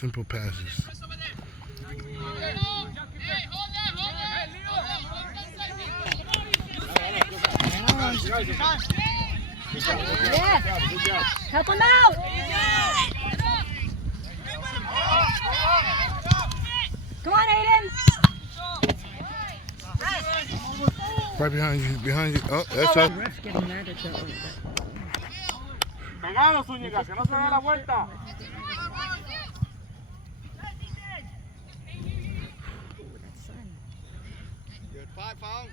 Simple passes. Yeah. Help him out. Come on, Aiden. Right behind you. Oh, that's up. Pegados, Zúñiga, que no se dé la vuelta. Good fight, foul.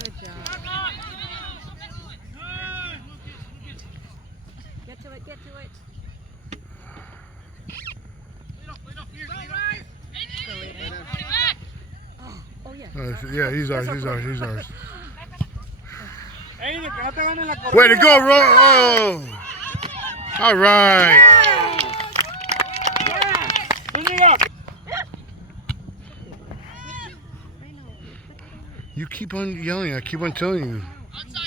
Good job. Get to it, get to it. Oh, yeah. Yeah, he's ours. Aiden, que no te ganen la corrida. Way to go, Roel! Oh. All right. Zúñiga. You keep on yelling. I keep on telling you. Outside.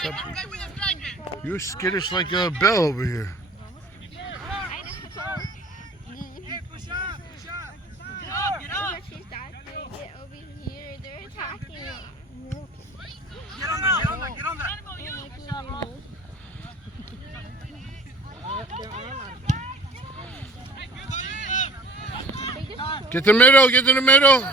Play with the striker. You're skittish like a bell over here. Get to the middle.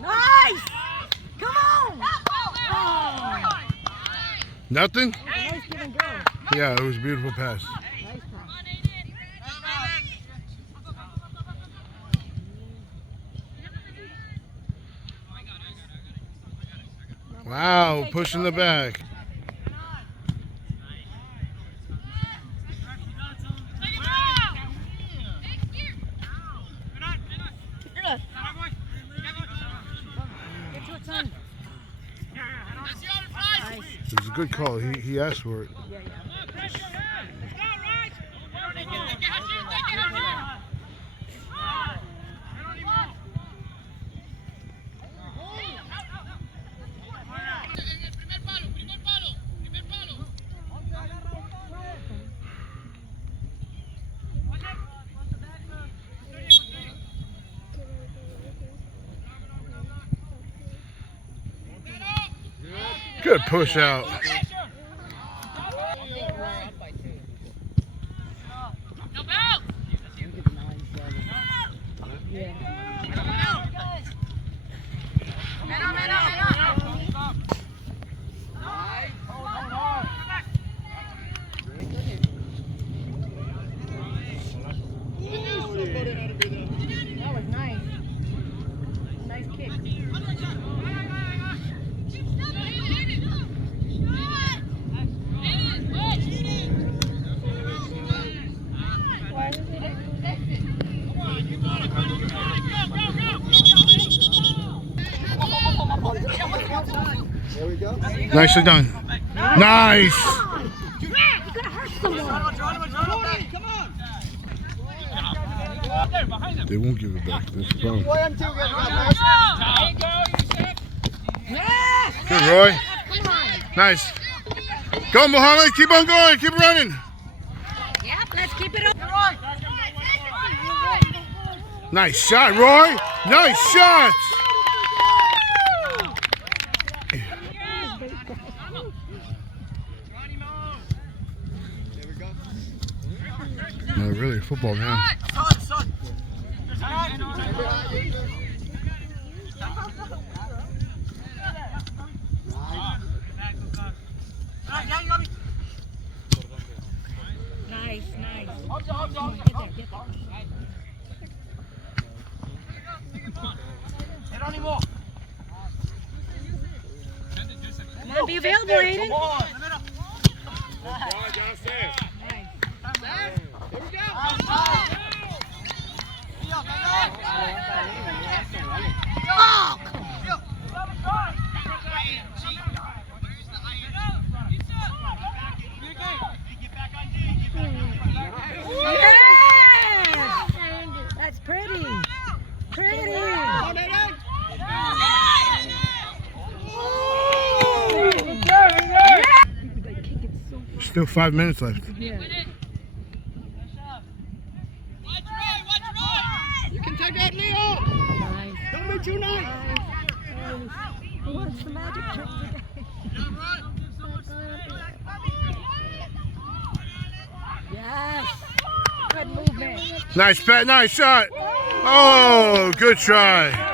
Nice! Come on! Nothing? Nice give and go. Yeah, it was a beautiful pass. Nice pass. Wow, pushing the back. Get to it, son. It was a good call. He asked for it. Yeah. Good push out. That was nice. Nice kick. There we go. Nicely done. Nice. You're gonna hurt someone. They won't give it back. That's the problem. Good, Roy. Nice. Go, Mohammed. Keep on going. Keep running. Yep, let's keep it up. Nice shot, Roy. Nice shot. No, really, football now. Nice. Come on, be available, Aiden. Still 5 minutes left. Yeah. You can take that, Leo. Nice. Don't be too nice. Who wants the magic trick today? Yes. Good movement. Nice, Pat. Nice shot. Oh, good try.